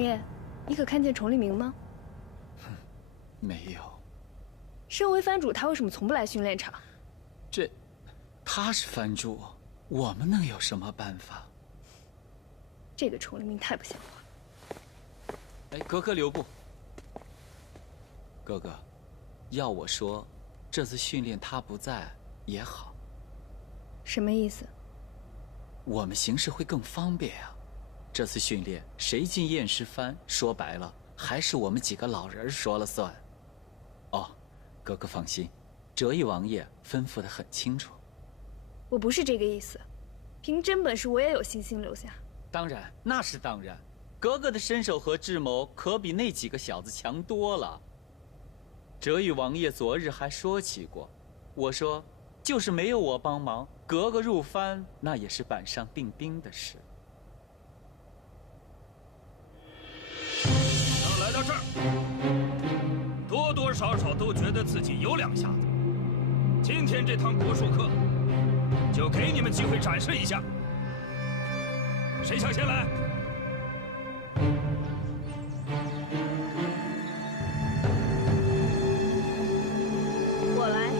爷，你可看见崇利明吗？没有。身为藩主，他为什么从不来训练场？他是藩主，我们能有什么办法？这个崇利明太不像话。哎，格格留步。哥哥，要我说，这次训练他不在也好。什么意思？我们行事会更方便啊。这次训练谁进验尸藩，说白了还是我们几个老人说了算。哦，哥哥放心，哲义王爷吩咐得很清楚。我不是这个意思，凭真本事我也有信心留下。当然，那是当然。格格的身手和智谋可比那几个小子强多了。哲义王爷昨日还说起过，我说，就是没有我帮忙，格格入藩那也是板上钉钉的事。能来到这儿，多多少少都觉得自己有两下子。今天这堂国术课，就给你们机会展示一下。谁想先来？我来。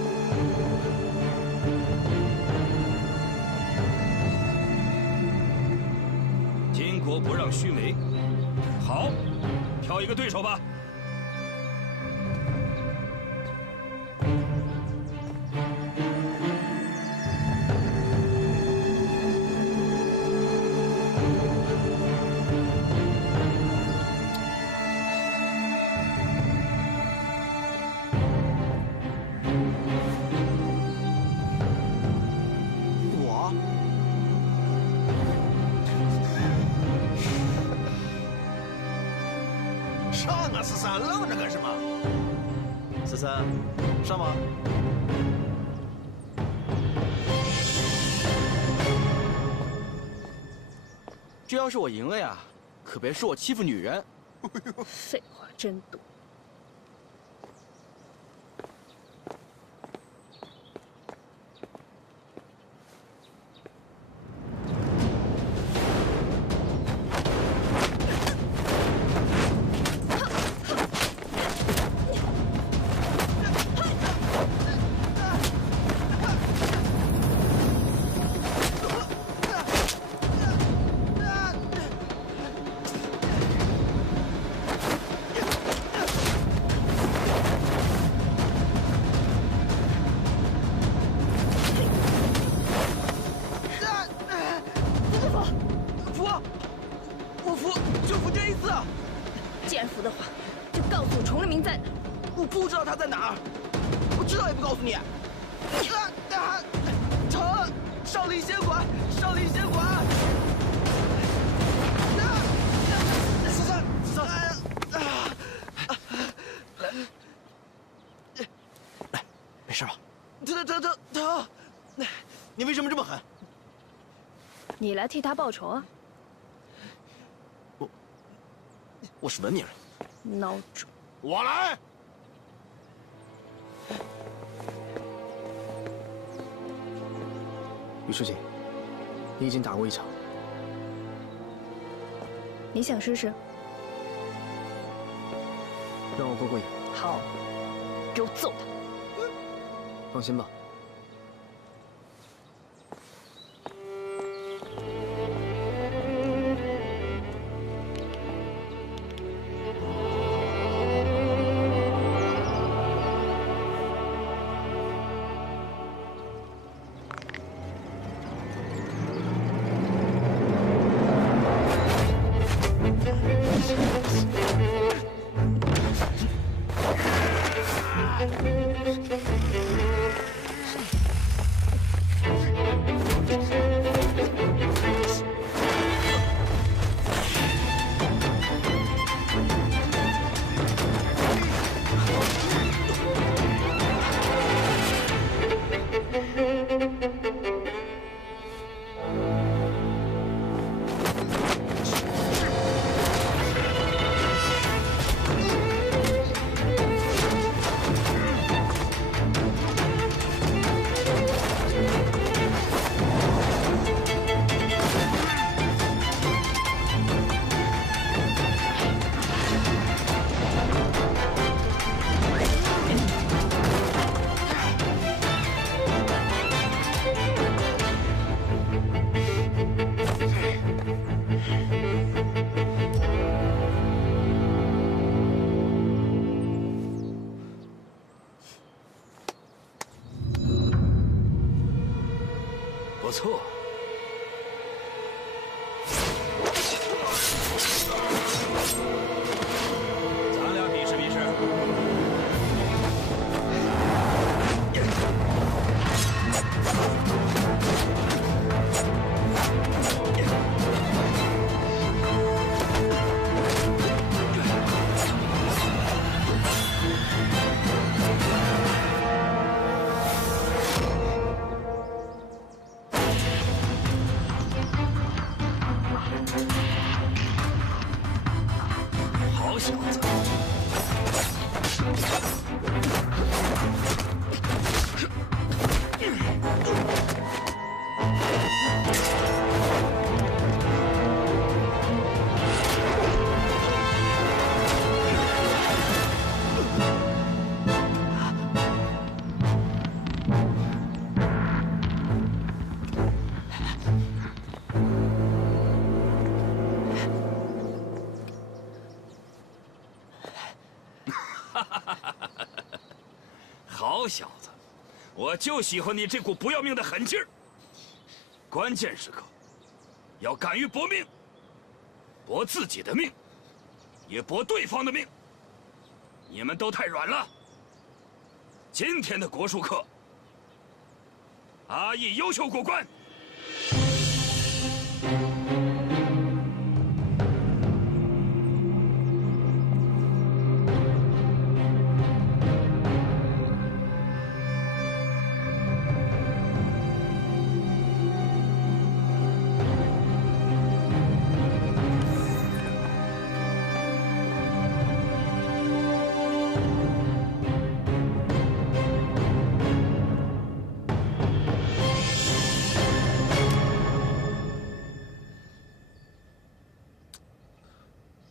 巾帼不让须眉。好，挑一个对手吧。上啊，13，愣着干什么？13，上吧。这要是我赢了呀，可别说我欺负女人。废话真多。既然服的话，就告诉我崇利明在哪。我不知道他在哪儿，我知道也不告诉你。疼！少林仙馆，少林仙馆！13，来，没事吧？疼！你为什么这么狠？你来替他报仇啊？我是文明人。孬种！我来。于书记，你已经打过一场，你想试试？让我过过瘾。好，给我揍他！放心吧。不错。咱俩比试比试。好小子！好小子，我就喜欢你这股不要命的狠劲儿。关键时刻，要敢于搏命，搏自己的命，也搏对方的命。你们都太软了。今天的国术课，阿义优秀过关。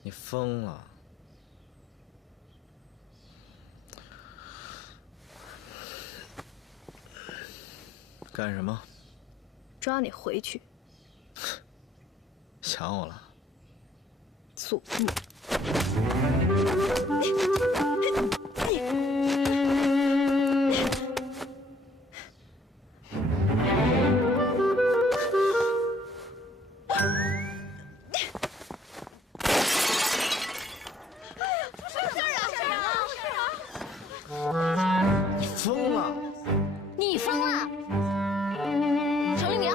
你疯了！干什么？抓你回去。想我了？祖父。你疯了！你疯了！程立明，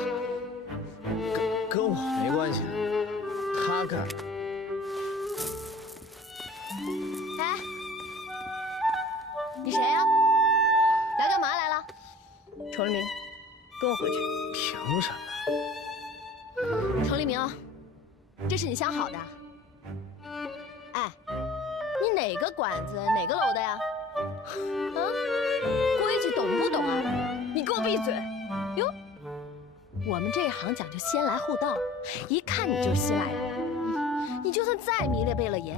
跟我没关系，他干。哎，你谁呀？来干嘛来了？程立明，跟我回去。凭什么？程立明，这是你想好的？哎，你哪个馆子哪个楼的呀？啊，规矩懂不懂啊？你给我闭嘴！哟，我们这一行讲究先来后到，一看你就是新来人。你就算再迷恋贝勒爷，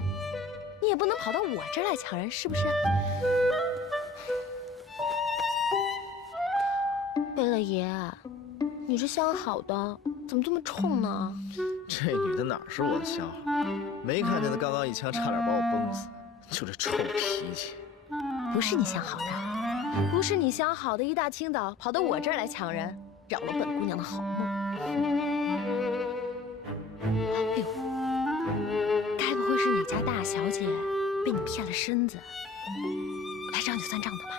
你也不能跑到我这儿来抢人，是不是？贝勒爷，你这相好的怎么这么冲呢？这女的哪是我的相好？没看见她刚刚一枪差点把我崩死，就这臭脾气。不是你相好的，不是你相好的，一大清早跑到我这儿来抢人，扰了本姑娘的好梦。哎呦，该不会是哪家大小姐被你骗了身子，来找你算账的吧？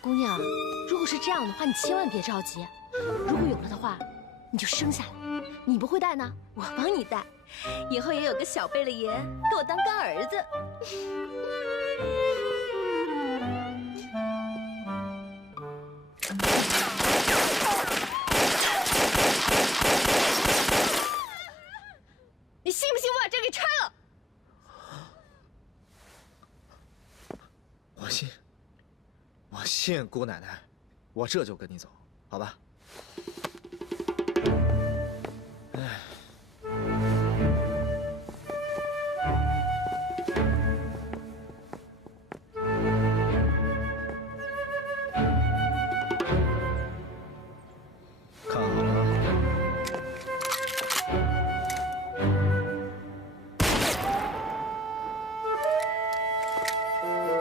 姑娘，如果是这样的话，你千万别着急。如果有了的话，你就生下来。你不会带呢，我帮你带。以后也有个小贝勒爷给我当干儿子。你信不信我把这给拆了？我信，我信姑奶奶，我这就跟你走，好吧？看好了啊！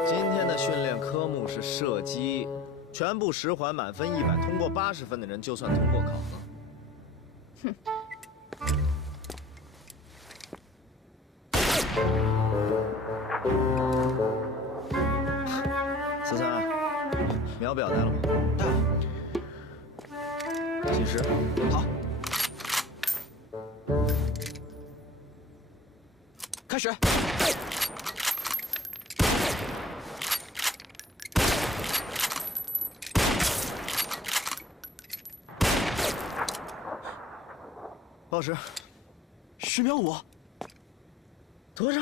今天的训练科目是射鸡，全部10环满分100，通过80分的人就算通过考了。哼。43，秒表带了吗？带了。计时。好。开始。报时。10秒5。多少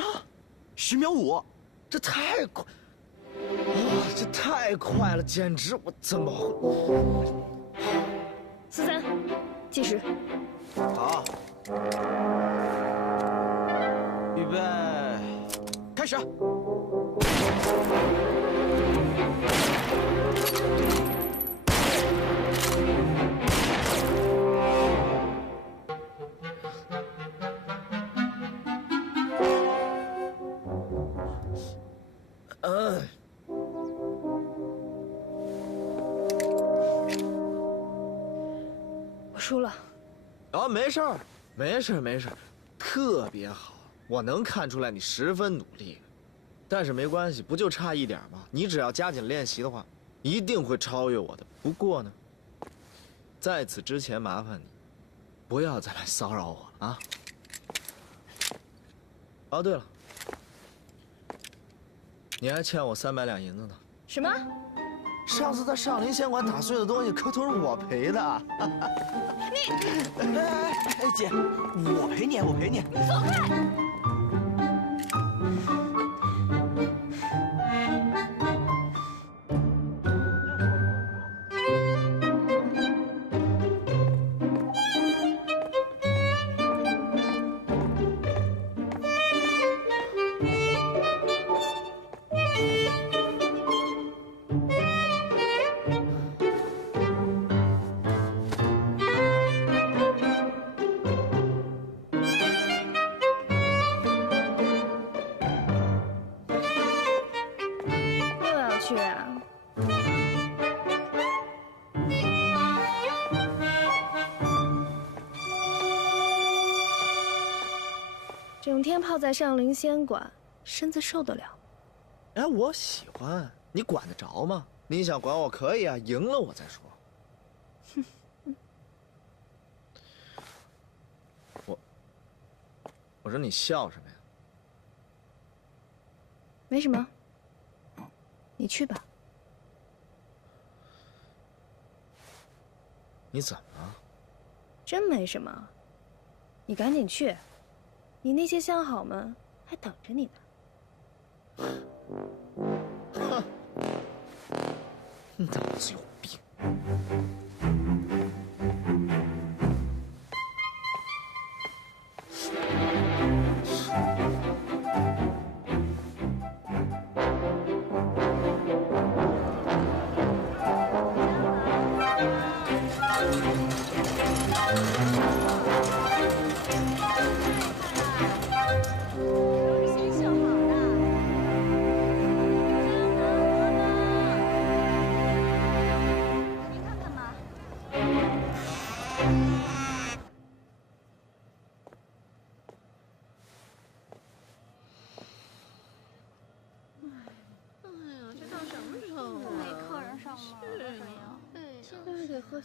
？10秒5。这太快！哇，这太快了，简直我怎么会？43，计时。好。预备，开始。我输了。啊，没事儿，没事儿，没事儿，特别好。我能看出来你十分努力，但是没关系，不就差一点吗？你只要加紧练习的话，一定会超越我的。不过呢，在此之前，麻烦你不要再来骚扰我了啊！哦，对了，你还欠我300两银子呢。什么？上次在上林仙馆打碎的东西，可都是我赔的。你，哎，姐，我陪你，我陪你。你走开！去啊！整天泡在上林仙馆，身子受得了？哎，我喜欢，你管得着吗？你想管我可以啊，赢了我再说。我说你笑什么呀？没什么。你去吧。你怎么了？真没什么。你赶紧去，你那些相好们还等着你呢。哼，脑子有病。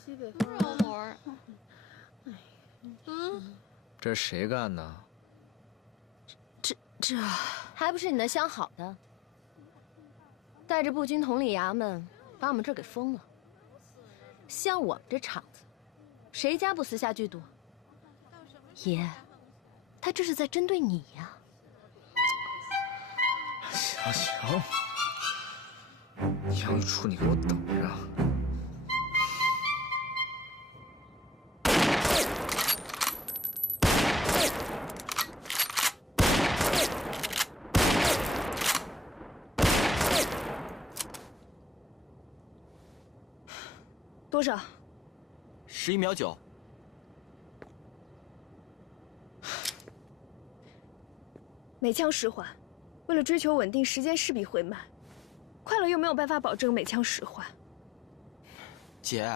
西北风肉膜。这是谁干的？这还不是你那相好的，带着步军统领衙门把我们这儿给封了。像我们这场子，谁家不私下剧毒？爷，他这是在针对你呀。行行，杨玉初，你给我等着。多少？11秒9。每枪10环，为了追求稳定，时间势必会慢。快乐又没有办法保证每枪使坏。姐，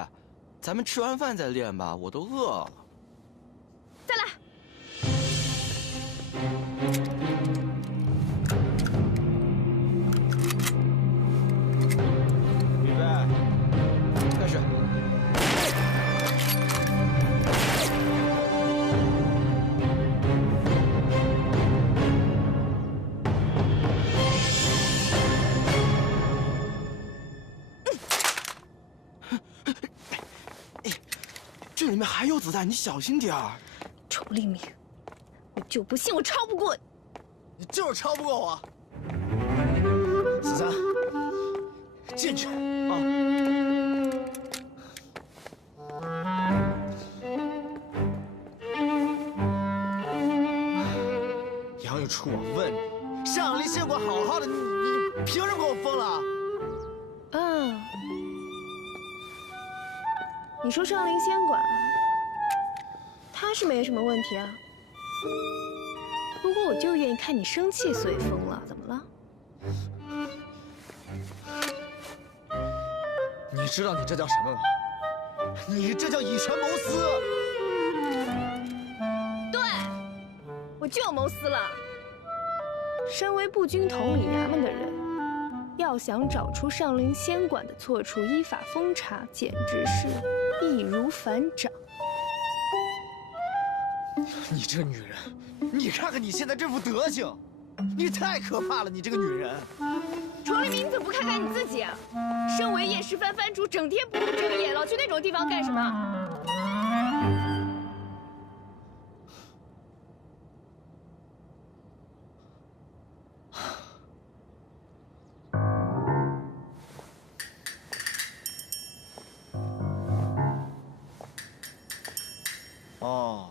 咱们吃完饭再练吧，我都饿了。再来。预备，开始。这里面还有子弹，你小心点儿。仇立明，我就不信我超不过你。你就是超不过我。43，进去啊！杨玉初，我问你，上林仙馆好好的，你凭什么给我封了？你说上林仙馆，他是没什么问题啊。不过我就愿意看你生气，所以疯了。怎么了？你知道你这叫什么吗？你这叫以权谋私。对，我就谋私了。身为步军统领衙门的人，要想找出上林仙馆的错处，依法封查，简直是易如反掌。你这个女人，你看看你现在这副德行，你太可怕了！你这个女人，仇立明，你怎么不看看你自己啊？身为叶世藩藩主，整天不务正业，老去那种地方干什么？哦，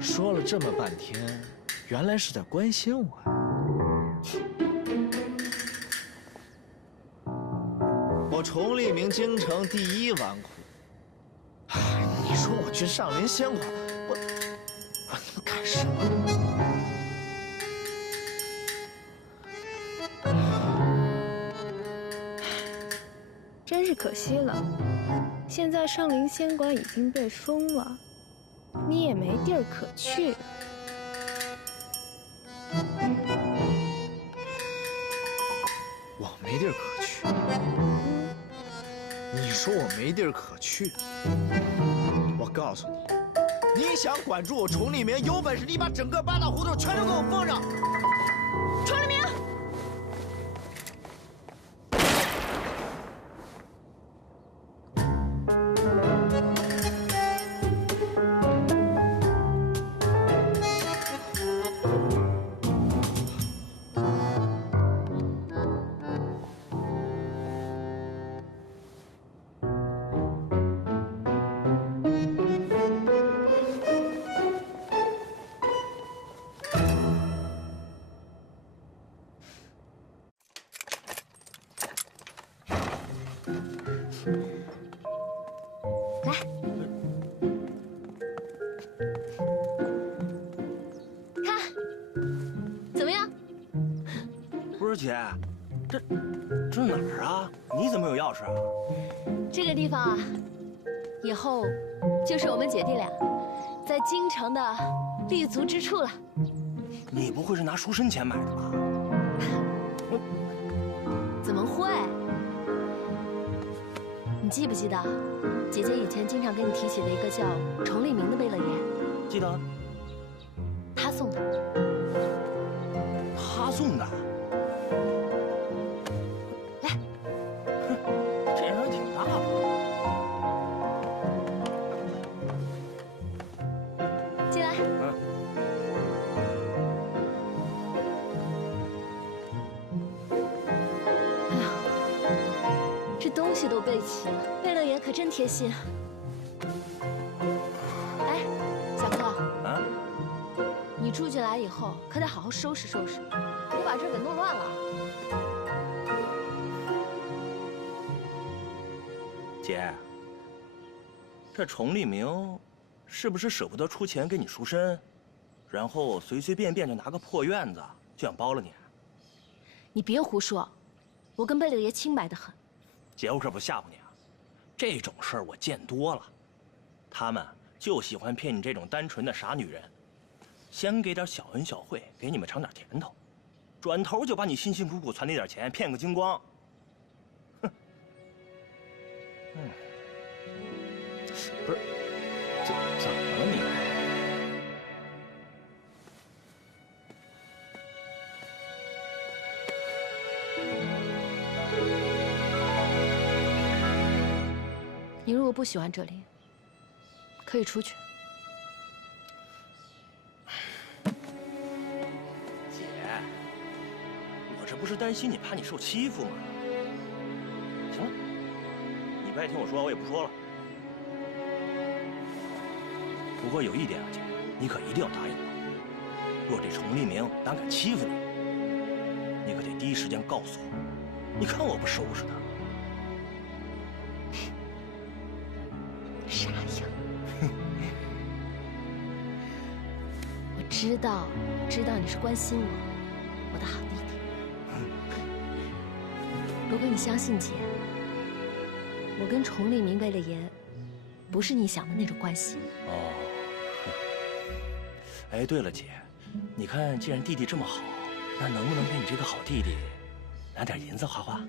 说了这么半天，原来是在关心我呀！我崇立明京城第一纨绔，你说我去上林仙馆，我他妈干什么？真是可惜了，现在上林仙馆已经被封了，你也没地儿可去。我没地儿可去。你说我没地儿可去，我告诉你，你想管住我崇立明，有本事你把整个八大胡同全都给我封上。崇立明。来，看，怎么样？不是姐，这哪儿啊？你怎么有钥匙啊？这个地方啊，以后就是我们姐弟俩在京城的立足之处了。你不会是拿赎身钱买的吧？怎么会？你记不记得，姐姐以前经常跟你提起的一个叫崇立明的贝勒爷？记得。他送的。他送的。来，这人还挺大方。进来。哎呀，这东西都备齐了，贝勒爷可真贴心。哎，小克，啊？你住进来以后可得好好收拾收拾，别把这儿给弄乱了。姐，这崇立明，是不是舍不得出钱给你赎身，然后随随便便就拿个破院子就想包了你？你别胡说，我跟贝勒爷清白得很。姐，我可不吓唬你啊，这种事儿我见多了，他们就喜欢骗你这种单纯的傻女人，先给点小恩小惠，给你们尝点甜头，转头就把你辛辛苦苦存那点钱骗个精光。哼，不是，怎么了你？你如果不喜欢这里，可以出去。姐，我这不是担心你，怕你受欺负吗？行了，你不爱听我说，我也不说了。不过有一点啊，姐，你可一定要答应我，若这崇立明胆敢欺负你，你可得第一时间告诉我，你看我不收拾他。傻样！我知道你是关心我的好弟弟。不过你相信姐，我跟崇立明贝勒爷不是你想的那种关系。哦，哎，对了，姐，你看，既然弟弟这么好，那能不能给你这个好弟弟拿点银子花花？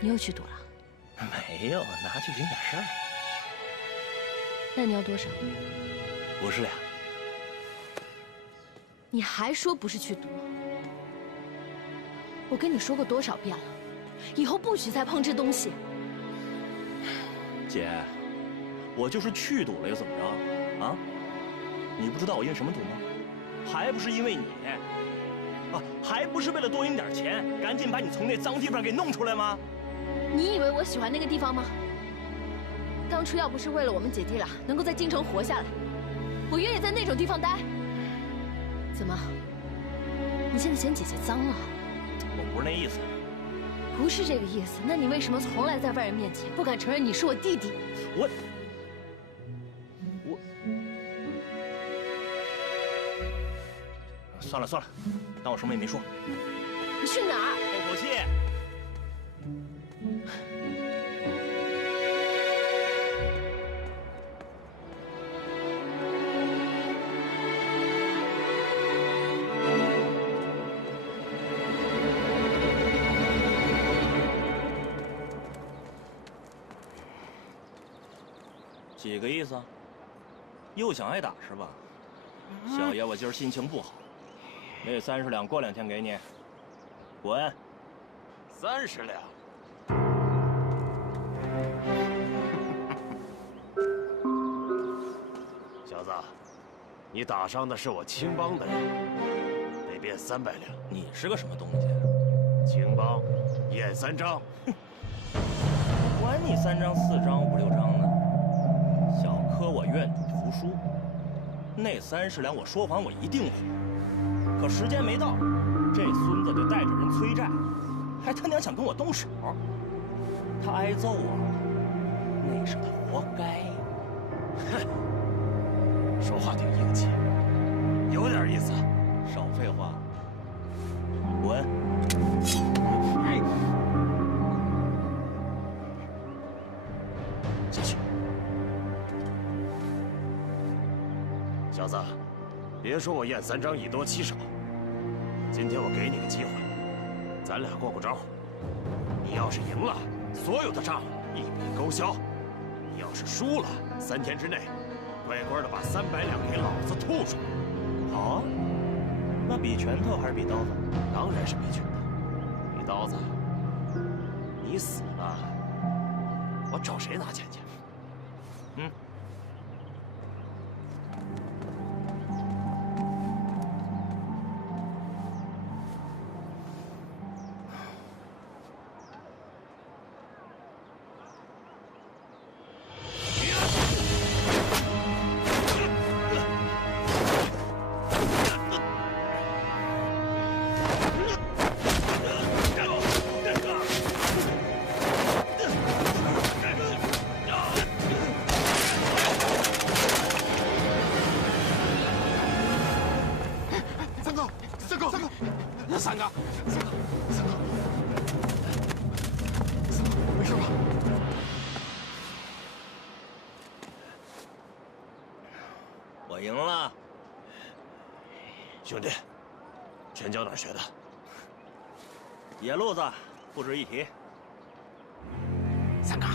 你又去赌了？没有，拿去顶点事儿。那你要多少50两。你还说不是去赌？我跟你说过多少遍了，以后不许再碰这东西。姐，我就是去赌了又怎么着？啊？你不知道我因什么赌吗？还不是因为你。啊，还不是为了多赢点钱，赶紧把你从那脏地方给弄出来吗？你以为我喜欢那个地方吗？当初要不是为了我们姐弟俩能够在京城活下来，我愿意在那种地方待。怎么？你现在嫌姐姐脏啊？我不是那意思。不是这个意思，那你为什么从来在外人面前不敢承认你是我弟弟？我算了算了，当我什么也没说。你去哪儿？透口气。几个意思？又想挨打是吧？小爷我今儿心情不好，那30两过2天给你。滚！30两。小子，你打伤的是我青帮的人，得变300两。你是个什么东西？青帮验3张。管你3张、4张、5、6张呢。小柯我愿赌服输，那30两我说还我一定还。可时间没到，这孙子就带着人催债，还他娘想跟我动手。他挨揍啊，那是他活该。哼，说话挺硬气，有点意思。少废话，滚！下去。小子，别说我验3张以多欺少，今天我给你个机会，咱俩过招。你要是赢了，所有的账一笔勾销；你要是输了，3天之内，乖乖的把300两给老子吐出来。好啊，那比拳头还是比刀子？当然是比拳头，比刀子。你死了，我找谁拿钱去？嗯。兄弟，拳脚哪儿学的？野路子，不值一提。三哥，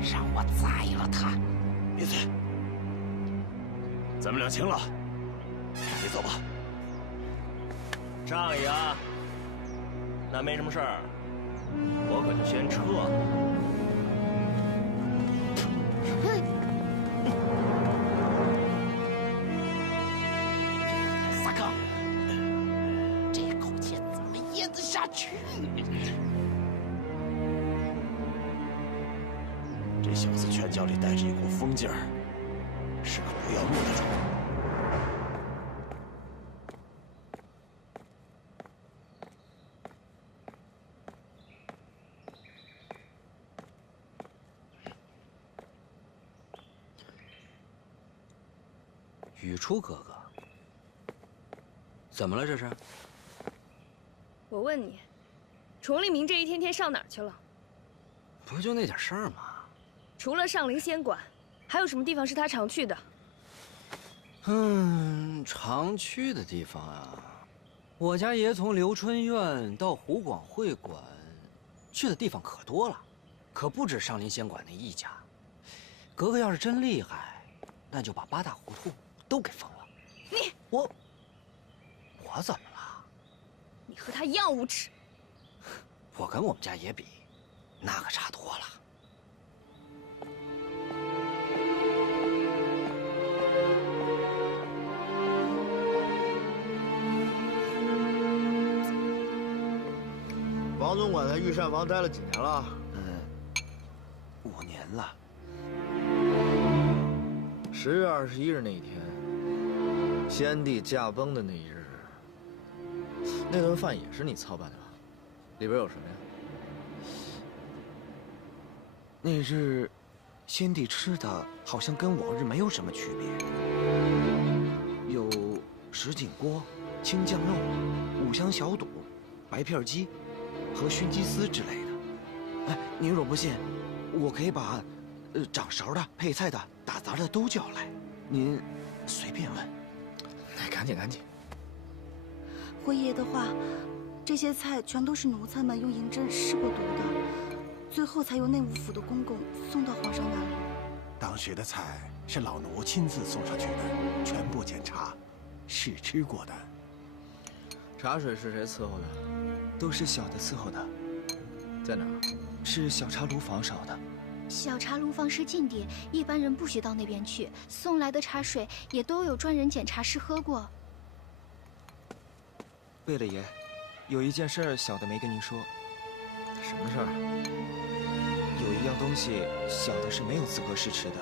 让我宰了他！闭嘴！咱们两清了，你走吧。仗义啊！那没什么事儿，我可就先撤了。三哥，这口气怎么咽得下去？这小子拳脚里带着一股疯劲儿，是个不要命的主。雨初哥哥，怎么了这是？我问你，崇利明这一天天上哪儿去了？不就那点事儿吗？除了上林仙馆，还有什么地方是他常去的？常去的地方啊，我家爷从留春院到湖广会馆，去的地方可多了，可不止上林仙馆那一家。格格要是真厉害，那就把八大胡同都给封了。我怎么了？你和他一样无耻。我跟我们家爷比，那可差多了。王总管在御膳房待了几年了5年了。 10月21日那一天，先帝驾崩的那一日，那顿饭也是你操办的吧？里边有什么呀？那日，先帝吃的好像跟往日没有什么区别，有什锦锅、青酱肉、五香小肚、白片鸡和熏鸡丝之类的。哎，您若不信，我可以把掌勺的、配菜的、打杂的都叫来，您随便问。哎，赶紧！回爷爷的话，这些菜全都是奴才们用银针试过毒的，最后才由内务府的公公送到皇上那里。当时的菜是老奴亲自送上去的，全部检查，试吃过的。茶水是谁伺候的？都是小的伺候的。在哪儿？是小茶炉房烧的。 小茶炉房是禁地，一般人不许到那边去。送来的茶水也都有专人检查试喝过。贝勒爷，有一件事小的没跟您说。什么事儿？有一样东西，小的是没有资格试吃的。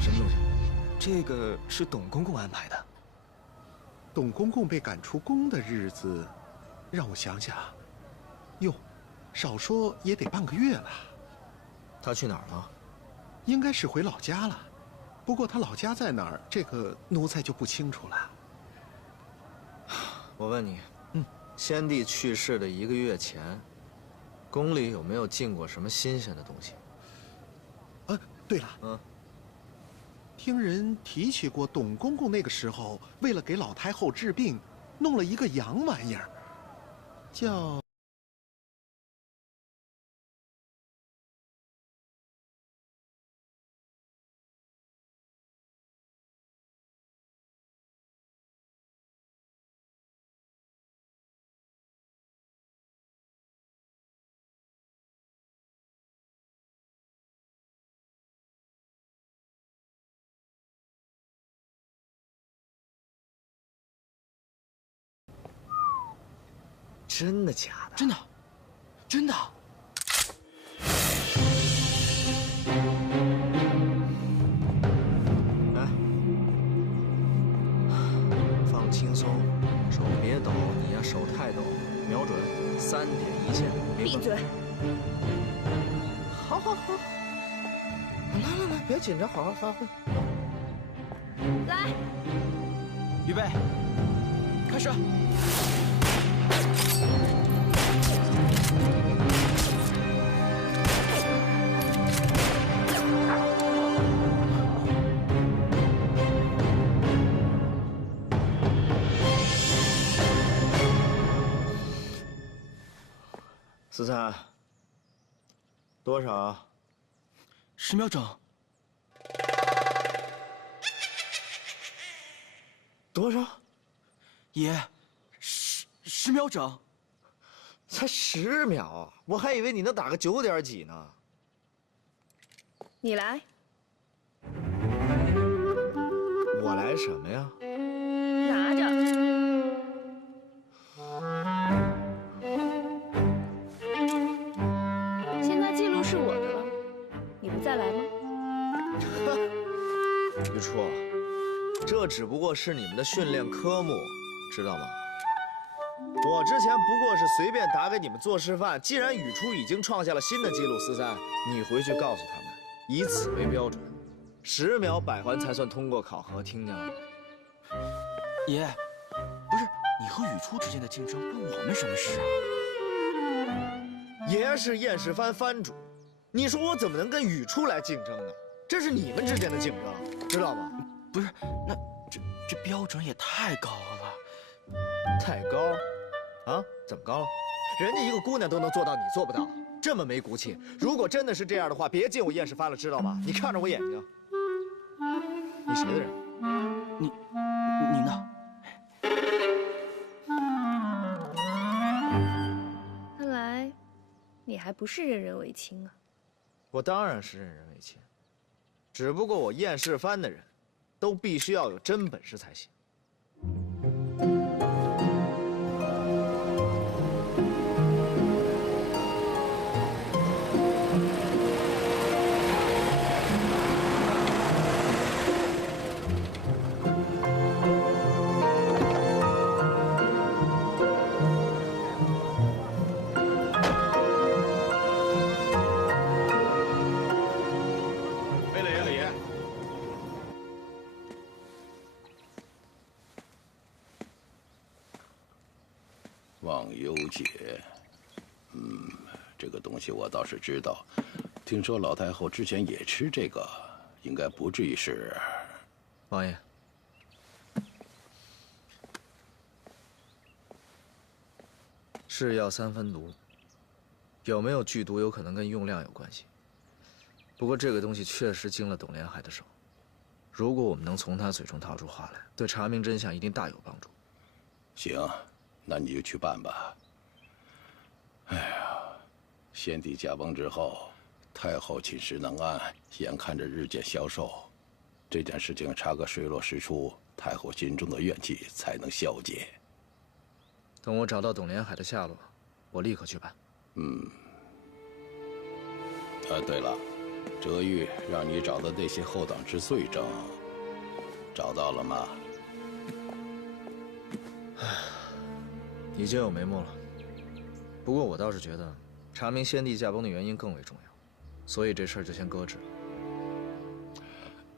什么东西？这个是董公公安排的。董公公被赶出宫的日子，让我想想，哟，少说也得半个月了。 他去哪儿了？应该是回老家了，不过他老家在哪儿，这个奴才就不清楚了。我问你，先帝去世的1个月前，宫里有没有进过什么新鲜的东西？对了，听人提起过，董公公那个时候为了给老太后治病，弄了一个洋玩意儿，叫…… 真的假的？真的，真的。来，放轻松，手别抖，你呀手太抖，瞄准，3点一线。闭嘴！好，来，别紧张，好好发挥。来，预备，开始。四三，多少？10秒整。多少？爷，10秒整。才10秒啊！我还以为你能打个9点几呢。你来。我来什么呀？拿着。现在记录是我的了，你不再来吗？雨初，这只不过是你们的训练科目，知道吗？我之前不过是随便打给你们做示范。既然雨初已经创下了新的纪录，四三，你回去告诉他们，以此为标准，10秒摆环才算通过考核，听见了吗？爷，不是你和雨初之间的竞争关我们什么事啊？爷是验尸番番主，你说我怎么能跟雨初来竞争呢？这是你们之间的竞争，知道吗？不是，那这标准也太高了。太高？啊？怎么高了？人家一个姑娘都能做到，你做不到，这么没骨气。如果真的是这样的话，别进我验尸番了，知道吗？你看着我眼睛。你谁的人？你呢？看来你还不是任人唯亲啊。我当然是任人唯亲，只不过我验尸番的人，都必须要有真本事才行。忘忧解，这个东西我倒是知道。听说老太后之前也吃这个，应该不至于是。王爷，是药3分毒，有没有剧毒有可能跟用量有关系。不过这个东西确实经了董连海的手，如果我们能从他嘴中套出话来，对查明真相一定大有帮助。行。那你就去办吧。哎呀，先帝驾崩之后，太后寝食难安，眼看着日渐消瘦，这件事情查个水落石出，太后心中的怨气才能消解。等我找到董连海的下落，我立刻去办。对了，哲玉让你找的那些后党之罪证，找到了吗？已经有眉目了，不过我倒是觉得，查明先帝驾崩的原因更为重要，所以这事儿就先搁置了。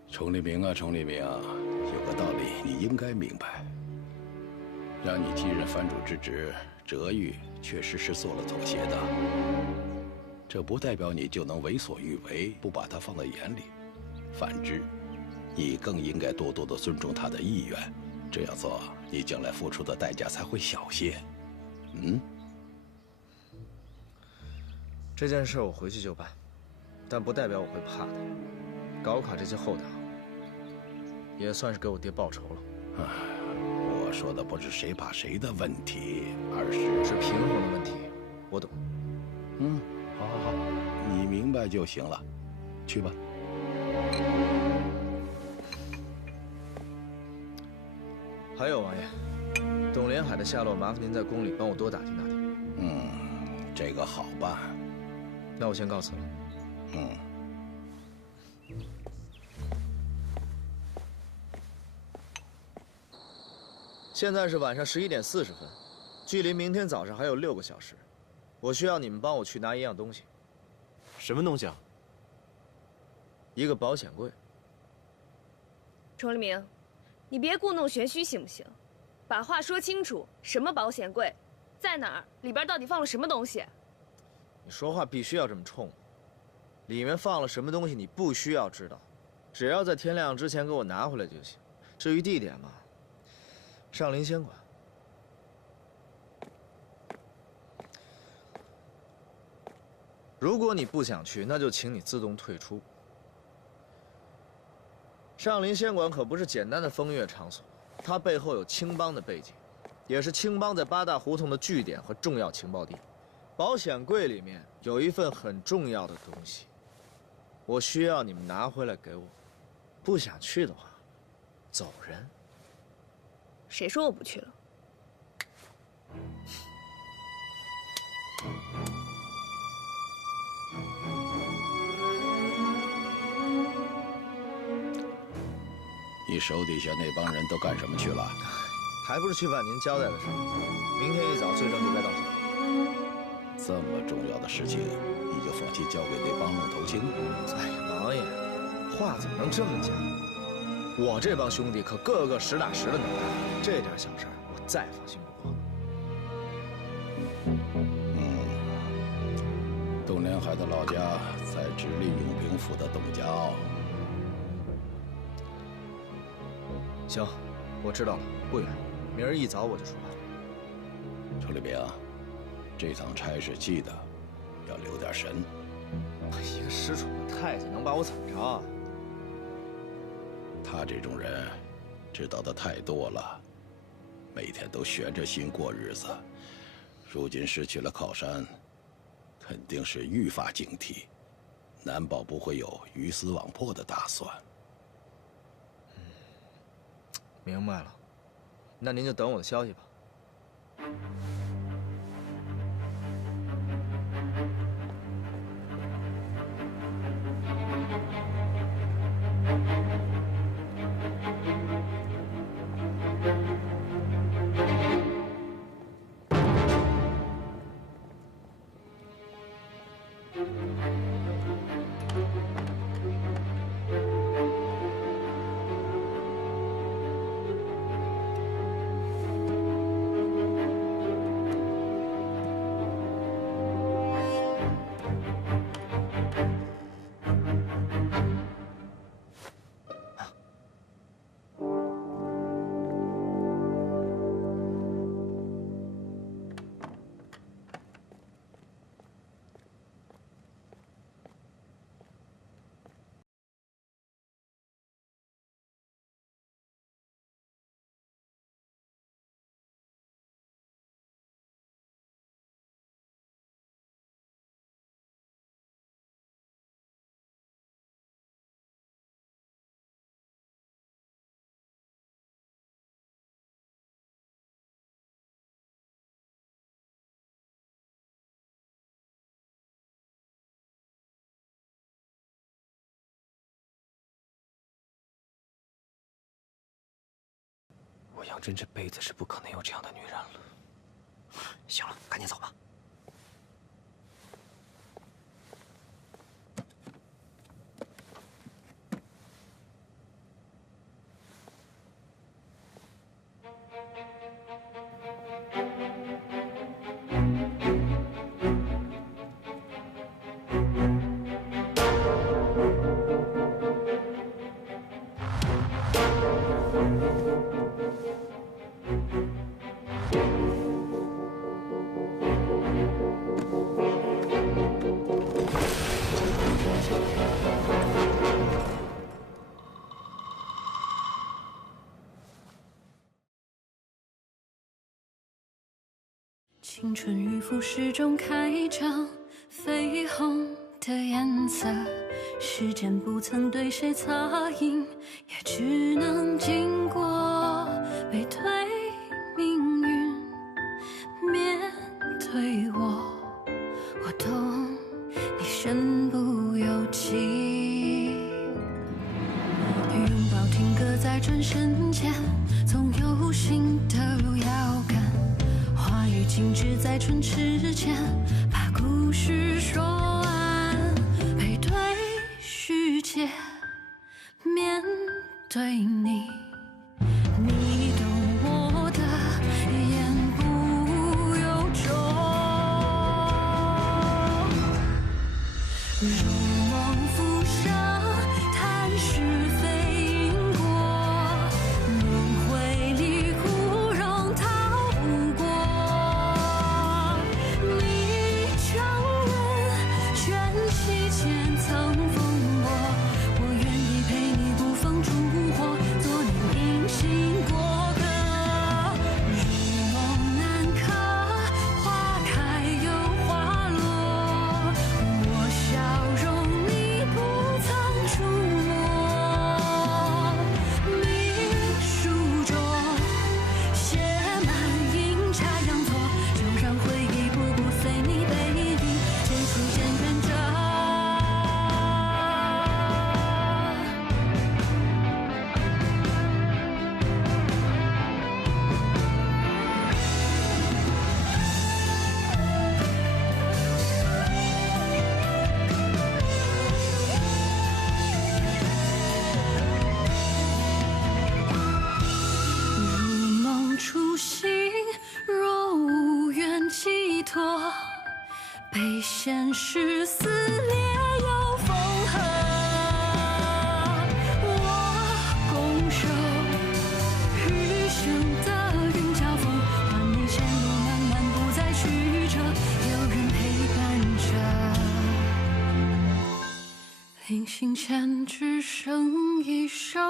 崇立明啊，崇立明，有个道理你应该明白。让你继任藩主之职，哲玉确实是做了妥协的。这不代表你就能为所欲为，不把他放在眼里。反之，你更应该多多的尊重他的意愿。这样做，你将来付出的代价才会小些。这件事我回去就办，但不代表我会怕他。搞垮这些后党，也算是给我爹报仇了。我说的不是谁怕谁的问题，而是平衡的问题。我懂。好，你明白就行了。去吧。还有王爷，董连海的下落，麻烦您在宫里帮我多打听打听。这个好办。那我先告辞了。现在是晚上11点40分，距离明天早上还有6个小时，我需要你们帮我去拿一样东西。什么东西啊？一个保险柜。崇立明，你别故弄玄虚行不行？把话说清楚，什么保险柜，在哪儿？里边到底放了什么东西？你说话必须要这么冲。里面放了什么东西你不需要知道，只要在天亮之前给我拿回来就行。至于地点嘛，上林仙馆。如果你不想去，那就请你自动退出。上林仙馆可不是简单的风月场所，它背后有青帮的背景，也是青帮在八大胡同的据点和重要情报地。保险柜里面有一份很重要的东西，我需要你们拿回来给我。不想去的话，走人。谁说我不去了？你手底下那帮人都干什么去了？还不是去办您交代的事。明天一早罪证就该到手。这么重要的事情，你就放心交给那帮愣头青？哎呀，王爷，话怎么能这么讲？我这帮兄弟可个个实打实的能干，这点小事我再放心不过。东连海的老家在直隶永平府的董家坳。行，我知道了，不远，明儿一早我就出发。楚立明，这趟差事记得要留点神。一个失宠的太监能把我怎么着啊？他这种人，知道的太多了，每天都悬着心过日子。如今失去了靠山，肯定是愈发警惕，难保不会有鱼死网破的打算。明白了，那您就等我的消息吧。杨真这辈子是不可能有这样的女人了。行了，赶紧走吧。青春与腐蚀中开张，绯红的颜色，时间不曾对谁擦印，也只能经过背对命运，面对我，我懂你身不由己。拥抱停格在转身间，总有新的路要赶。话语静止在唇齿间，把故事说完。背对世界，面对你，你懂我的言不由衷。如梦浮生，谈是非因果，轮回里枯荣逃不过。你承认，却被现实撕裂又缝合。我拱手，余生的云交锋，换你前路漫漫不再曲折，有人陪伴着。临行前只剩一首。